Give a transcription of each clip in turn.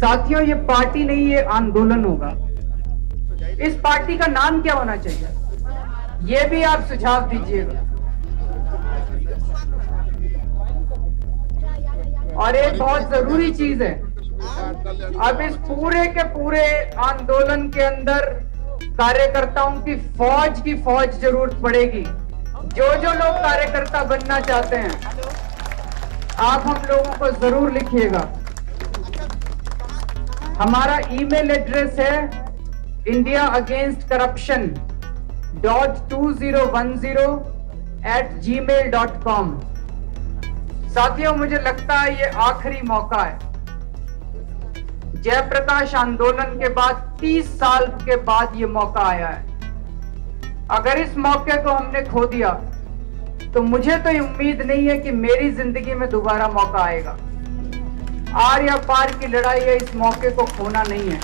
साथियों, ये पार्टी नहीं, ये आंदोलन होगा। इस पार्टी का नाम क्या होना चाहिए, ये भी आप सुझाव दीजिएगा। और एक बहुत जरूरी चीज है, अब इस पूरे के पूरे आंदोलन के अंदर कार्यकर्ताओं की फौज जरूरत पड़ेगी। जो लोग कार्यकर्ता बनना चाहते हैं, आप हम लोगों को जरूर लिखिएगा। हमारा ईमेल एड्रेस है indiaagainstcorruption.2010@gmail.com। साथियों, मुझे लगता है ये आखिरी मौका है। जयप्रकाश आंदोलन के बाद 30 साल के बाद ये मौका आया है। अगर इस मौके को हमने खो दिया तो मुझे तो उम्मीद नहीं है कि मेरी जिंदगी में दोबारा मौका आएगा। आर या पार की लड़ाई है, इस मौके को खोना नहीं है।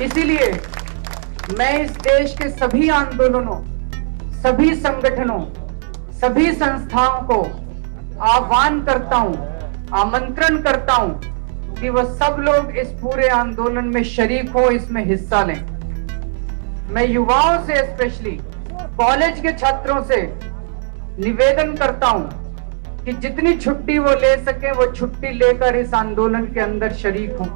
इसीलिए मैं इस देश के सभी आंदोलनों, सभी संगठनों, सभी संस्थाओं को आह्वान करता हूं, आमंत्रण करता हूं कि वह सब लोग इस पूरे आंदोलन में शरीक हो, इसमें हिस्सा लें। मैं युवाओं से, स्पेशली कॉलेज के छात्रों से निवेदन करता हूं कि जितनी छुट्टी वो ले सके वो छुट्टी लेकर इस आंदोलन के अंदर शरीक हों।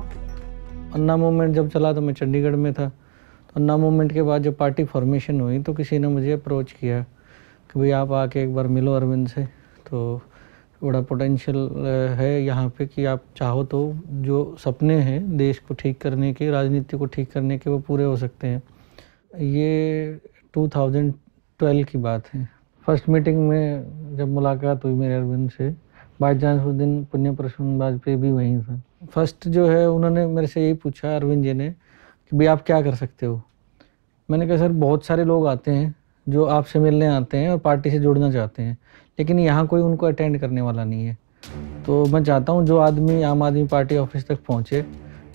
अन्ना मूवमेंट जब चला तो मैं चंडीगढ़ में था। तो अन्ना मूवमेंट के बाद जब पार्टी फॉर्मेशन हुई तो किसी ने मुझे अप्रोच किया कि भाई आप आके एक बार मिलो अरविंद से, तो बड़ा पोटेंशियल है यहाँ पे कि आप चाहो तो जो सपने हैं देश को ठीक करने के, राजनीति को ठीक करने के, वो पूरे हो सकते हैं। ये 2012 की बात है। फर्स्ट मीटिंग में जब मुलाकात हुई मेरे अरविंद से, बाई चांस उस दिन पुण्य प्रसून वाजपेयी भी वहीं था। फर्स्ट जो है उन्होंने मेरे से यही पूछा, अरविंद जी ने, कि भाई आप क्या कर सकते हो। मैंने कहा सर बहुत सारे लोग आते हैं जो आपसे मिलने आते हैं और पार्टी से जुड़ना चाहते हैं, लेकिन यहाँ कोई उनको अटेंड करने वाला नहीं है। तो मैं चाहता हूँ जो आदमी आम आदमी पार्टी ऑफिस तक पहुँचे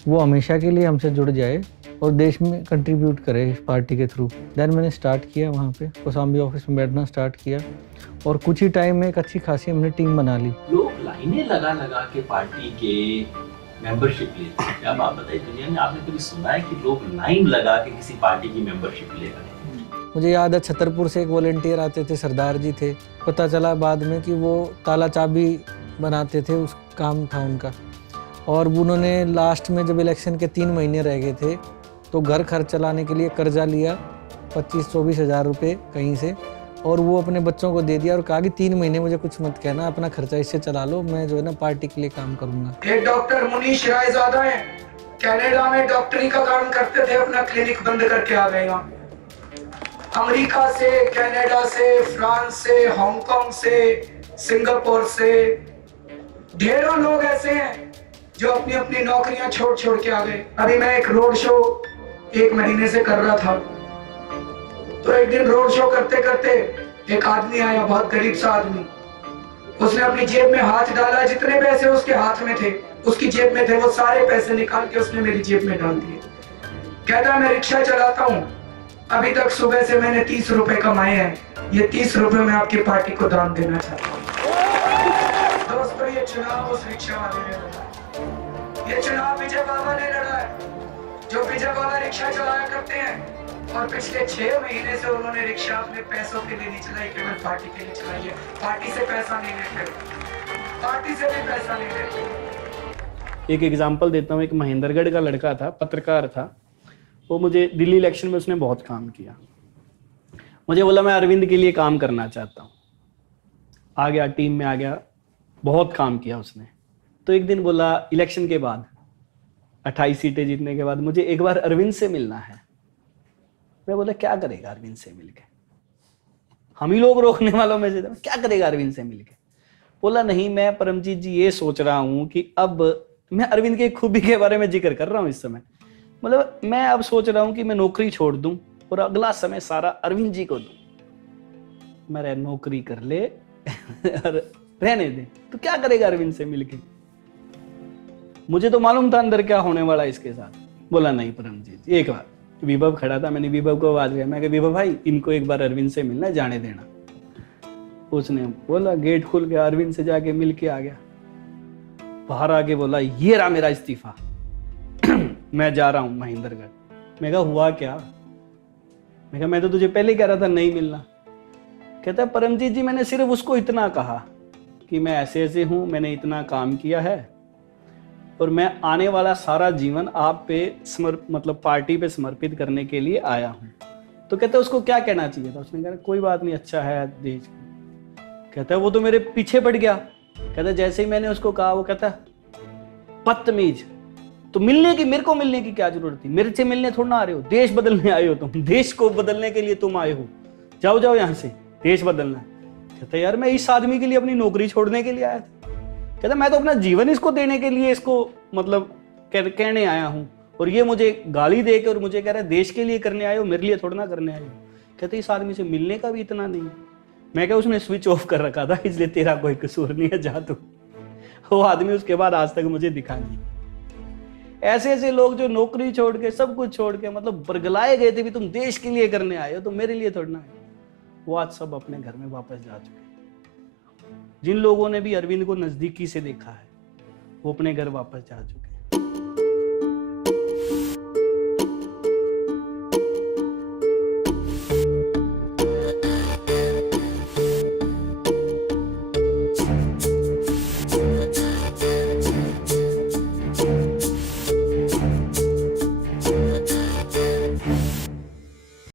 वो हमेशा के लिए हमसे जुड़ जाए और देश में कंट्रीब्यूट करे इस पार्टी के थ्रू। देन मैंने स्टार्ट किया वहाँ पे कौशाम्बी ऑफिस में बैठना स्टार्ट किया और कुछ ही टाइम में एक अच्छी खासी हमने टीम बना ली। लोग लाइनें लगा के पार्टी के मेंबरशिप लेते हैं। अब आप बताइए, दुनिया में आपने कभी सुना है कि लोग लाइन लगा के किसी पार्टी की मेंबरशिप ले रहे हैं? मुझे याद है छतरपुर से एक वॉलेंटियर आते थे, सरदार जी थे। पता चला बाद में कि वो ताला चाबी बनाते थे, उस काम था उनका। और उन्होंने लास्ट में जब इलेक्शन के 3 महीने रह गए थे तो घर खर्च चलाने के लिए कर्जा लिया 25-24 हज़ार रुपये कहीं से, और वो अपने बच्चों को दे दिया और कहा कि 3 महीने मुझे कुछ मत कहना, अपना खर्चा इससे चला लो, मैं जो है ना पार्टी के लिए काम करूंगा। एक डॉक्टर मुनीश रायजादा है, कनाडा में डॉक्टरी का काम करते थे, अपना क्लिनिक बंद करके आ गए। अमेरिका से, कनाडा से, फ्रांस से, हांगकांग से, सिंगापुर से ढेरों लोग ऐसे हैं जो अपनी अपनी नौकरियां छोड़ के आ गए। अभी मैं एक रोड शो 1 महीने से कर रहा था, तो एक दिन रोड शो करते करते एक आदमी आया, बहुत गरीब सा आदमी। उसने अपनी जेब में हाथ डाला, जितने पैसे उसके हाथ में थे, उसकी जेब में थे, वो सारे पैसे निकाल के उसने मेरी जेब में डाल दिए। कहता मैं रिक्शा चलाता हूँ, अभी तक सुबह से मैंने 30 रुपए कमाए हैं, ये 30 रुपए मैं आपकी पार्टी को दान देना चाहता हूँ। दोस्तों, ये चुनाव उस रिक्शा वाले ने लड़ा, ये चुनाव विजय बाबा ने लड़ा है, जो विजय बाबा रिक्शा चलाया करते हैं। और पिछले 6 महीने से उन्होंने रिक्शा अपने पैसों के लिए नहीं चलाई, केवल पार्टी के लिए चलाई है। पार्टी से पैसा नहीं लेते, पार्टी से भी पैसा नहीं लेते। एक एग्जांपल देता हूँ। एक महेंद्रगढ़ का लड़का था, पत्रकार था, वो मुझे दिल्ली इलेक्शन में उसने बहुत काम किया। मुझे बोला मैं अरविंद के लिए काम करना चाहता हूँ। आ गया, टीम में आ गया, बहुत काम किया उसने। तो एक दिन बोला इलेक्शन के बाद 28 सीटें जीतने के बाद मुझे एक बार अरविंद से मिलना है। मैं बोला क्या करेगा अरविंद से मिलके, हम ही लोग रोकने वालों में से, क्या करेगा अरविंद से मिलके। बोला नहीं, मैं परमजीत जी ये सोच रहा हूं कि अब मैं अरविंद के खूबी के बारे में जिक्र कर रहा हूं इस समय। मतलब मैं अब सोच रहा हूं कि मैं नौकरी छोड़ दूं और अगला समय सारा अरविंद जी को दूं। मेरा नौकरी कर ले और रहने दे, तो क्या करेगा अरविंद से मिलके। मुझे तो मालूम था अंदर क्या होने वाला इसके साथ। बोला नहीं परमजीत, एक बार विभव खड़ा था, मैंने विभव को आवाज दिया, मैं कहा विभव भाई इनको एक बार अरविंद से मिलना, जाने देना। उसने बोला, गेट खुल गया, अरविंद से जाके मिल के आ गया। बाहर आके बोला ये रहा मेरा इस्तीफा, मैं जा रहा हूं महेंद्रगढ़। मैं कहा हुआ क्या? मैं कहा मैं तो तुझे पहले कह रहा था नहीं मिलना। कहता है परमजीत जी मैंने सिर्फ उसको इतना कहा कि मैं ऐसे ऐसे हूं, मैंने इतना काम किया है और मैं आने वाला सारा जीवन आप पे मतलब पार्टी पे समर्पित करने के लिए आया हूं। तो कहता है उसको क्या कहना चाहिए था? उसने कहा कोई बात नहीं, अच्छा है देश। कहता है वो तो मेरे पीछे पड़ गया। कहता है जैसे ही मैंने उसको कहा वो कहता बदतमीज, तो मिलने की, मेरे को मिलने की क्या जरूरत थी? मेरे से मिलने थोड़ा ना आ रहे हो, देश बदलने आए हो तुम, देश को बदलने के लिए तुम आए हो, जाओ जाओ यहां से, देश बदलना। कहता यार मैं इस आदमी के लिए अपनी नौकरी छोड़ने के लिए आया था। कहता मैं तो अपना जीवन इसको देने के लिए इसको मतलब कहने आया हूं, और ये मुझे गाली दे के और मुझे कह रहा है देश के लिए करने आए हो, मेरे लिए थोड़ा ना करने आए हो। कहते इस आदमी से मिलने का भी इतना नहीं। मैं क्या उसने स्विच ऑफ कर रखा था, इसलिए तेरा कोई कसूर नहीं है, जा तू। वो आदमी उसके बाद आज तक मुझे दिखा नहीं। ऐसे ऐसे लोग जो नौकरी छोड़ के सब कुछ छोड़ के मतलब बरगलाए गए थे भी तुम देश के लिए करने आए हो, तो मेरे लिए थोड़ा ना है, वो आज सब अपने घर में वापस जा चुके। जिन लोगों ने भी अरविंद को नजदीकी से देखा है वो अपने घर वापस जा चुके।